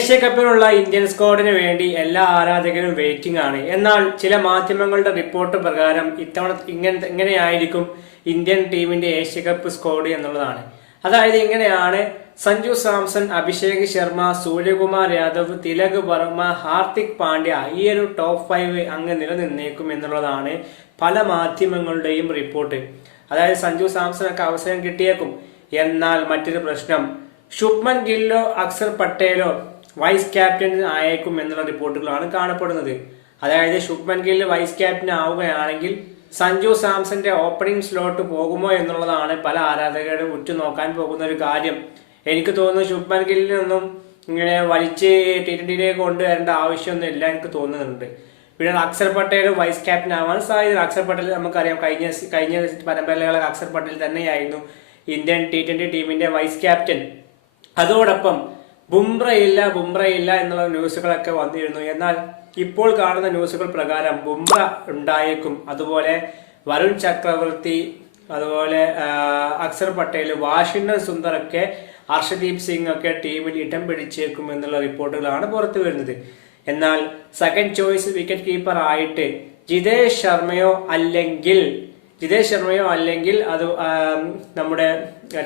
Asia കപ്പിനുള്ള Indian സ്ക്വാഡിന് വേണ്ടി എല്ലാ ആരാധകരും വെയിറ്റിംഗ് ആണ്. എന്നാൽ ചില മാധ്യമങ്ങളുടെ റിപ്പോർട്ട് പ്രകാരം ഇത്തവണ ഇങ്ങനെയായിരിക്കും ഇന്ത്യൻ ടീമിന്റെ ഏഷ്യ കപ്പ് സ്ക്വാഡ് എന്നുള്ളതാണ്. അതായത് ഇങ്ങനെയാണ്: സഞ്ജു സാംസൺ, അഭിഷേക് ശർമ്മ, സൂര്യകുമാർ യാദവ്, തിലക് വർമ്മ, ഹാർദിക് പാണ്ഡ്യ, ഈ ഒരു ടോപ്പ് 5 അങ്ങ് നിലനിന്നേക്കും എന്നുള്ളതാണ് പല മാധ്യമങ്ങളുടെയും റിപ്പോർട്ട്. അതായത് സഞ്ജു സാംസണൊക്കെ അവസരം കിട്ടിയേക്കും. എന്നാൽ മറ്റൊരു പ്രശ്നം, ശുഭ്മൻ ഗില്ലോ അക്സർ പട്ടേലോ വൈസ് ക്യാപ്റ്റൻ ആയേക്കും എന്നുള്ള റിപ്പോർട്ടുകളാണ് കാണപ്പെടുന്നത്. അതായത് ശുഭ്മൻ ഗില്ല് വൈസ് ക്യാപ്റ്റൻ ആവുകയാണെങ്കിൽ സഞ്ജു സാംസന്റെ ഓപ്പണിംഗ് സ്ലോട്ട് പോകുമോ എന്നുള്ളതാണ് പല ആരാധകരും ഉറ്റുനോക്കാൻ പോകുന്ന ഒരു കാര്യം. എനിക്ക് തോന്നുന്നു ശുഭ്മൻ ഗില്ലിനൊന്നും ഇങ്ങനെ വലിച്ച് T20യിലേക്ക് കൊണ്ടുവരേണ്ട ആവശ്യമൊന്നും ഇല്ല എനിക്ക് തോന്നുന്നുണ്ട്. പിന്നെ അക്സർ പട്ടേൽ വൈസ് ക്യാപ്റ്റൻ ആവാൻ സാധ്യത. അക്സർ പട്ടേൽ നമുക്കറിയാം, കഴിഞ്ഞ പരമ്പരകളെ അക്സർ പട്ടേൽ തന്നെയായിരുന്നു ഇന്ത്യൻ T20 ടീമിന്റെ വൈസ് ക്യാപ്റ്റൻ. അതോടൊപ്പം ബുംറയില്ല എന്നുള്ള ന്യൂസുകളൊക്കെ വന്നിരുന്നു. എന്നാൽ ഇപ്പോൾ കാണുന്ന ന്യൂസുകൾ പ്രകാരം ബുംറ ഉണ്ടായേക്കും. അതുപോലെ വരുൺ ചക്രവർത്തി, അതുപോലെ അക്സർ പട്ടേൽ, വാഷിംഗ്ടൺ സുന്ദറൊക്കെ, ഹർഷദീപ് സിംഗ് ഒക്കെ ടീമിൽ ഇടം പിടിച്ചേക്കും എന്നുള്ള റിപ്പോർട്ടുകളാണ് പുറത്തു വരുന്നത്. എന്നാൽ സെക്കൻഡ് ചോയ്സ് വിക്കറ്റ് കീപ്പർ ആയിട്ട് ജിതേഷ് ശർമ്മയോ അല്ലെങ്കിൽ അത് നമ്മുടെ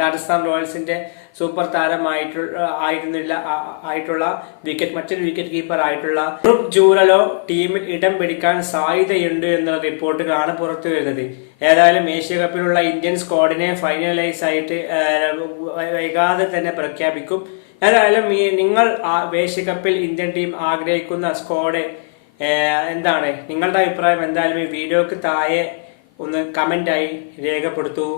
രാജസ്ഥാൻ റോയൽസിന്റെ സൂപ്പർ താരമായിട്ടുള്ള മറ്റൊരു വിക്കറ്റ് കീപ്പർ ആയിട്ടുള്ള ധ്രുവ് ജൂറലോ ടീമിൽ ഇടം പിടിക്കാൻ സാധ്യതയുണ്ട് എന്നുള്ള റിപ്പോർട്ടുകളാണ് പുറത്തു വരുന്നത്. ഏതായാലും ഏഷ്യ കപ്പിലുള്ള ഇന്ത്യൻ സ്ക്വാഡിനെ ഫൈനലൈസ് ആയിട്ട് വൈകാതെ തന്നെ പ്രഖ്യാപിക്കും. ഏതായാലും നിങ്ങൾ ഏഷ്യ കപ്പിൽ ഇന്ത്യൻ ടീം ആഗ്രഹിക്കുന്ന സ്ക്വാഡ് എന്താണ്? നിങ്ങളുടെ അഭിപ്രായം എന്തായാലും ഈ വീഡിയോക്ക് താഴെ ഒന്ന് കമന്റായി രേഖപ്പെടുത്തൂ.